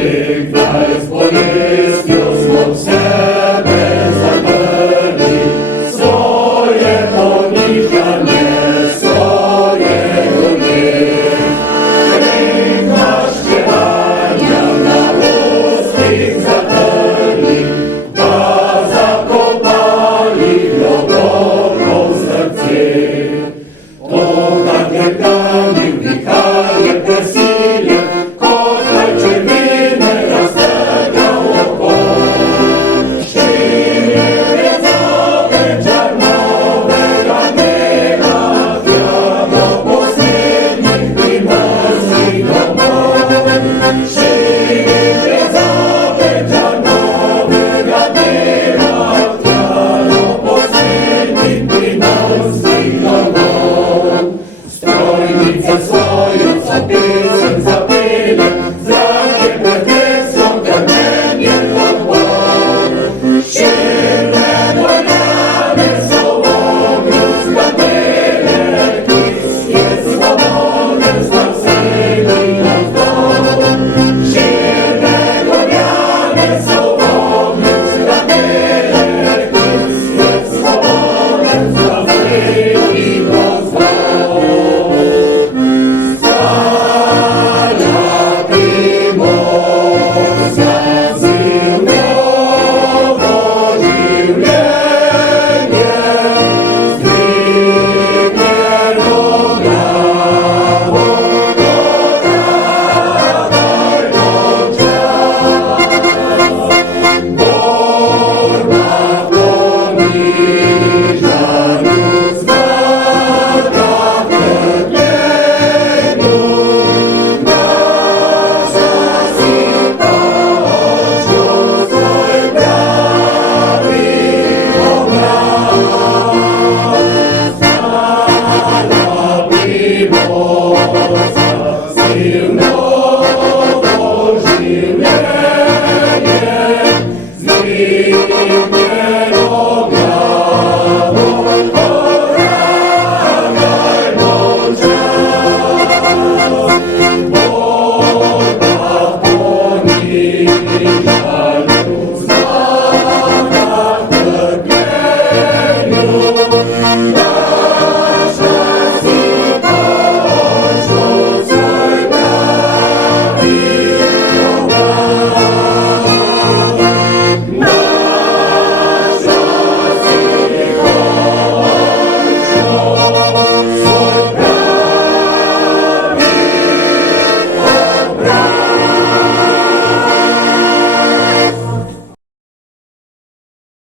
Niech bo jest wiosną sebe zapełni, swoje poniżanie, swojego niech. Piękna śpiewania na ustnych zapełni, a zakopali globoko serce. To tak jak Daniel, Michał, Persilien, kochaj czerwone rozlegało go. Szczyrnie wiedzowe, czarnowe, ramienia, wiano poslednich primorskich domów. Szczyrnie wiedzowe, czarnowe, ramienia, wiano poslednich primorskich domów. Strojnice swoją zapysem zapylę, zrakiem pretekstom karmeniem podłog. Silne doniane są ogród skandyle, jest swobodem starsymi od dom. Silne doniane są ogród skandyle, jest swobodem starsymi od dom. Oh